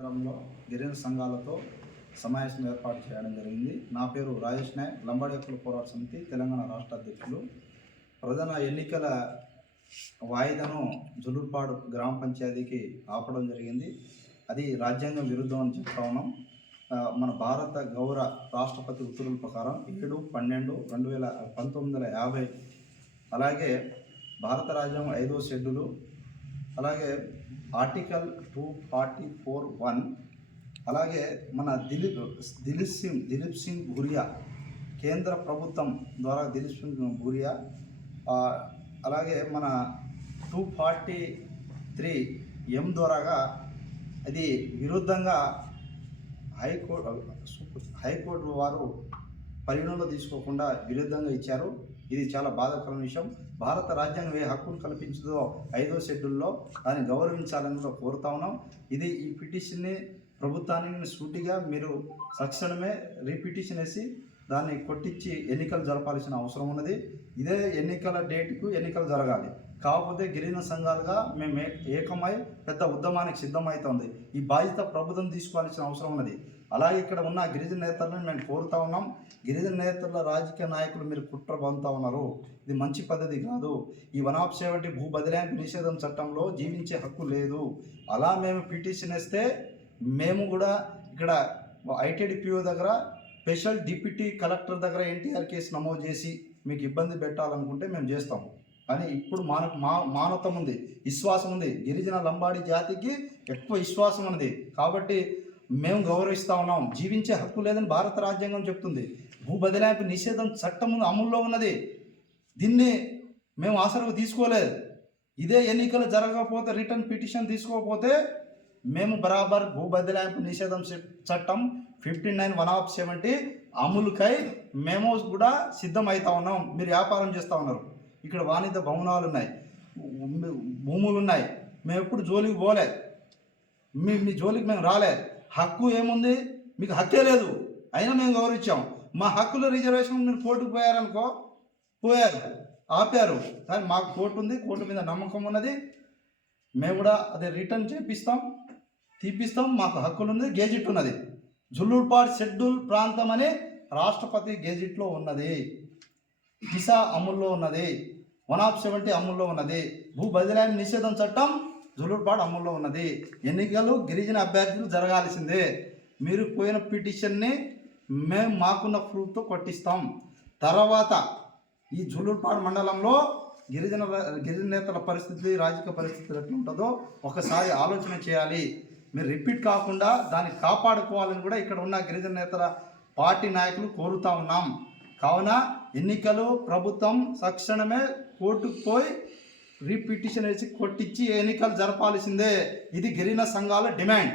నగరంలో గిరిజన సంఘాలతో సమావేశం ఏర్పాటు చేయడం జరిగింది. నా పేరు రాజేష్ నాయక్. లంబాడి హక్కుల పోరాట సమితి తెలంగాణ రాష్ట్ర అధ్యక్షులు. ప్రధాన ఎన్నికల వాయిదాను జులుపాడు గ్రామ పంచాయతీకి ఆపడం జరిగింది. అది రాజ్యాంగం విరుద్ధం అని చెప్తా ఉన్నాం. మన భారత గౌరవ రాష్ట్రపతి ఉత్తర్వుల ప్రకారం ఏడు పన్నెండు రెండు వేల పంతొమ్మిది వందల యాభై. అలాగే భారత రాజ్యాంగం ఐదో షెడ్యూలు అలాగే article two forty four one అలాగే మన దిలీప్ దిలీప్ సింగ్ దిలీప్ సింగ్ భూరియా కేంద్ర ప్రభుత్వం ద్వారా దిలీప్ సింగ్ భూరియా అలాగే మన టూ ఫార్టీ త్రీ ఎం ద్వారాగా అది విరుద్ధంగా హైకోర్టు హైకోర్టు వారు పరిగణలో తీసుకోకుండా విరుద్ధంగా ఇచ్చారు. ఇది చాలా బాధాకరమైన విషయం. భారత రాజ్యాంగం ఏ హక్కును కల్పించదో ఐదో షెడ్యూల్లో దాన్ని గౌరవించాలని కూడా కోరుతా ఉన్నాం. ఇది ఈ పిటిషన్ని ప్రభుత్వానికి సూటిగా మీరు తక్షణమే రీపిటిషన్ వేసి దాన్ని కొట్టించి ఎన్నికలు జరపాల్సిన అవసరం ఉన్నది. ఇదే ఎన్నికల డేట్కు ఎన్నికలు జరగాలి. కాకపోతే గిరిజన సంఘాలుగా మేము ఏ- ఏకమై పెద్ద ఉద్యమానికి సిద్ధమవుతుంది ఈ బాధ్యత ప్రభుత్వం తీసుకోవాల్సిన అవసరం ఉన్నది. అలాగే ఇక్కడ ఉన్న గిరిజన నేతలను మేము కోరుతా ఉన్నాం. గిరిజన నేతల రాజకీయ నాయకులు మీరు కుట్ర పొందుతా ఉన్నారు. ఇది మంచి పద్ధతి కాదు. ఈ వన్ ఆఫ్ సెవెంటీ భూ బదిలాంటి నిషేధం చట్టంలో జీవించే హక్కు లేదు. అలా మేము పిటిషన్ వేస్తే మేము కూడా ఇక్కడ ఐటీడీపీఓ దగ్గర స్పెషల్ డిప్యూటీ కలెక్టర్ దగ్గర ఎన్టీఆర్ కేసు నమోదు చేసి మీకు ఇబ్బంది పెట్టాలనుకుంటే మేము చేస్తాం కానీ ఇప్పుడు మాన మా మానవత్వం ఉంది విశ్వాసం ఉంది. గిరిజన లంబాడి జాతికి ఎక్కువ విశ్వాసం ఉన్నది. కాబట్టి మేము గౌరవిస్తా ఉన్నాం. జీవించే హక్కు లేదని భారత రాజ్యాంగం చెప్తుంది. భూ బదిలాంపు నిషేధం చట్టం అమల్లో ఉన్నది. దీన్ని మేము ఆసరకు తీసుకోలేదు. ఇదే ఎన్నికలు జరగకపోతే రిటర్న్ పిటిషన్ తీసుకోకపోతే మేము బరాబర్ భూ బదిలాంపు నిషేధం చట్టం fifty nine one of seventy అమలుకై మేము కూడా సిద్ధమవుతా ఉన్నాం. మీరు వ్యాపారం చేస్తూ ఉన్నారు. ఇక్కడ వాణిజ్య భవనాలు ఉన్నాయి భూములు ఉన్నాయి మేము ఎప్పుడు జోలికి పోలే. మీ మీ జోలికి మేము రాలే. హక్కు ఏముంది? మీకు హక్కే లేదు. అయినా మేము గౌరవించాం. మా హక్కుల రిజర్వేషన్ మీరు కోర్టుకు పోయారనుకో పోయారు. ఆపారు. కానీ మాకు కోర్టు ఉంది. కోర్టు మీద నమ్మకం ఉన్నది. మేము కూడా అదే రిటర్న్ చేపిస్తాం. తీపిస్తాం. మాకు హక్కులు ఉంది గేజెట్ ఉన్నది. జుల్లూర్పాడ్ షెడ్యూల్ ప్రాంతం అనే రాష్ట్రపతి గెజిట్లో ఉన్నది. దిశా అమల్లో ఉన్నది. వన్ ఆఫ్ సెవెంటీ అమల్లో ఉన్నది. భూ బదిలాయి నిషేధం చట్టం జులూర్పాడు అమల్లో ఉన్నది. ఎన్నికలు గిరిజన అభ్యర్థులు జరగాల్సిందే. మీరు పోయిన పిటిషన్ని మేము మాకున్న ప్రూఫ్తో కొట్టిస్తాం. తర్వాత ఈ జులూర్పాడు మండలంలో గిరిజన గిరిజన నేతల పరిస్థితి రాజకీయ పరిస్థితులు ఎట్లా ఉంటుందో ఒకసారి ఆలోచన చేయాలి. మీరు రిపీట్ కాకుండా దాన్ని కాపాడుకోవాలని కూడా ఇక్కడ ఉన్న గిరిజన నేతల పార్టీ నాయకులు కోరుతా ఉన్నాం. కావున ఎన్నికలు ప్రభుత్వం తక్షణమే కోర్టుకు పోయి రీపిటిషన్ వేసి కొట్టించి ఎన్నికలు జరపాల్సిందే. ఇది గిరిజన సంఘాల డిమాండ్.